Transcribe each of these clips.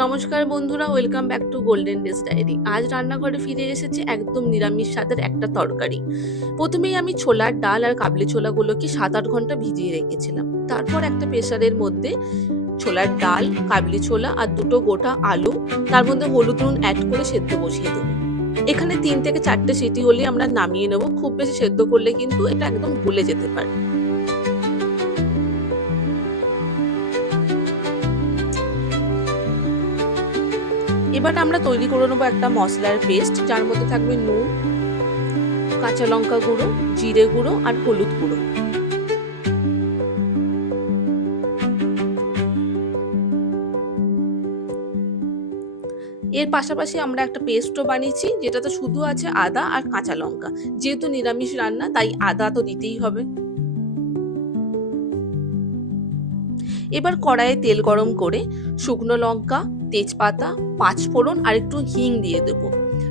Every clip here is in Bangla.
নমস্কার বন্ধুরা, welcome back to Golden Days Diary. আজ রান্নাঘরে ফিরে এসেছি একদম নিরামিষ স্বাদের একটা তরকারি। প্রথমেই আমি ছোলার ডাল আর কাবলি ছোলাগুলোকে 7-8 ঘন্টা ভিজিয়ে রেখেছিলাম। তারপর একটা প্রেসারের মধ্যে ছোলার ডাল, কাবলি ছোলা আর দুটো গোটা আলু, তার মধ্যে হলুদ নুন অ্যাড করে সেদ্ধ বসিয়ে দেবো। এখানে 3 থেকে 4টে সিটি হলেই আমরা নামিয়ে নেবো। খুব বেশি সেদ্ধ করলে কিন্তু এটা একদম গলে যেতে পারে। এবার আমরা তৈরি করে নেবো একটা মশলার পেস্ট, যার মধ্যে থাকবে নুন, কাঁচা লঙ্কা গুঁড়ো, জিরে গুঁড়ো আর হলুদ গুঁড়ো। এর পাশাপাশি আমরা একটা পেস্টও বানিয়েছি, যেটাতে শুধু আছে আদা আর কাঁচা লঙ্কা। যেহেতু নিরামিষ রান্না, তাই আদা তো দিতেই হবে। এবার কড়াইয়ে তেল গরম করে শুকনো লঙ্কা, তেজপাতা, পাঁচফোড়ন আর একটু হিং দিয়ে দেব।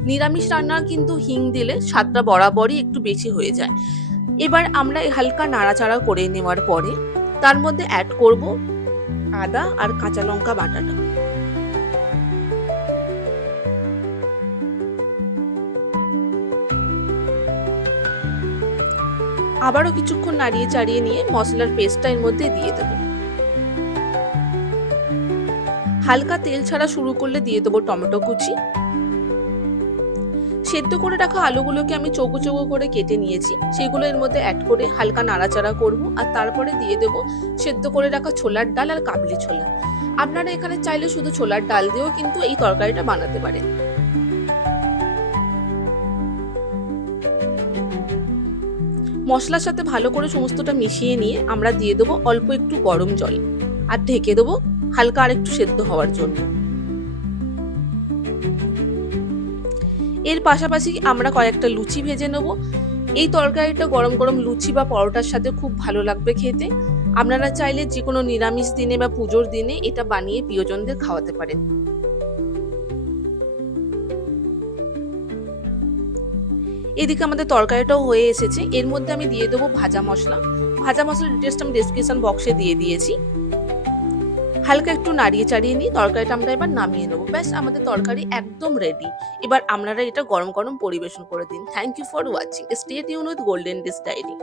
নিরামিষ রান্না কিন্তু হিং দিলে স্বাদটা বরাবরই একটু বেশি হয়ে যায়। এবার আমরা হালকা নাড়াচাড়া করে নেওয়ার পরে তার মধ্যে অ্যাড করব আদা আর কাঁচা লঙ্কা বাটাটা। আবারও কিছুক্ষণ নাড়িয়ে চাড়িয়ে নিয়ে মশলার পেস্টটা এর মধ্যে দিয়ে দেব। হালকা তেল ছাড়া শুরু করলে দিয়ে দেবো টমেটো কুচি। সেদ্ধ করে রাখা আলুগুলোকে আমি চৌকো চৌকো করে কেটে নিয়েছি, সেগুলো এর মধ্যে অ্যাড করে হালকা নাড়াচাড়া করব। আর তারপরে দিয়ে দেবো সেদ্ধ করে রাখা ছোলার ডাল আর কাবলি ছোলা। আপনারা এখানে চাইলে শুধু ছোলার ডাল দিয়েও কিন্তু এই তরকারিটা বানাতে পারেন। মশলার সাথে ভালো করে সমস্তটা মিশিয়ে নিয়ে আমরা দিয়ে দেবো অল্প একটু গরম জল আর ঢেকে দেবো হালকা আর একটু সেদ্ধ হওয়ার জন্য। এর পাশাপাশি আমরা কয়েকটা লুচি ভেজে নেব। এই তরকারিটা গরম গরম লুচি বা পরোটার সাথে খুব ভালো লাগবে খেতে। আপনারা চাইলে যে কোনো নিরামিষ দিনে বা পুজোর দিনে এটা বানিয়ে প্রিয়জনদের খাওয়াতে পারেন। এদিকে আমাদের তরকারিটাও হয়ে এসেছে। এর মধ্যে আমি দিয়ে দেবো ভাজা মশলা। ভাজা মশলার ডিটেলসটা আমি ডেসক্রিপশন বক্সে দিয়ে দিয়েছি। হালকা একটু নাড়িয়ে চাড়িয়ে নিয়ে তরকারিটা আমরা এবার নামিয়ে নেবো। ব্যাস, আমাদের তরকারি একদম রেডি। এবার আপনারা এটা গরম গরম পরিবেশন করে দিন। Thank you for watching. Stay tune with Golden Days diary.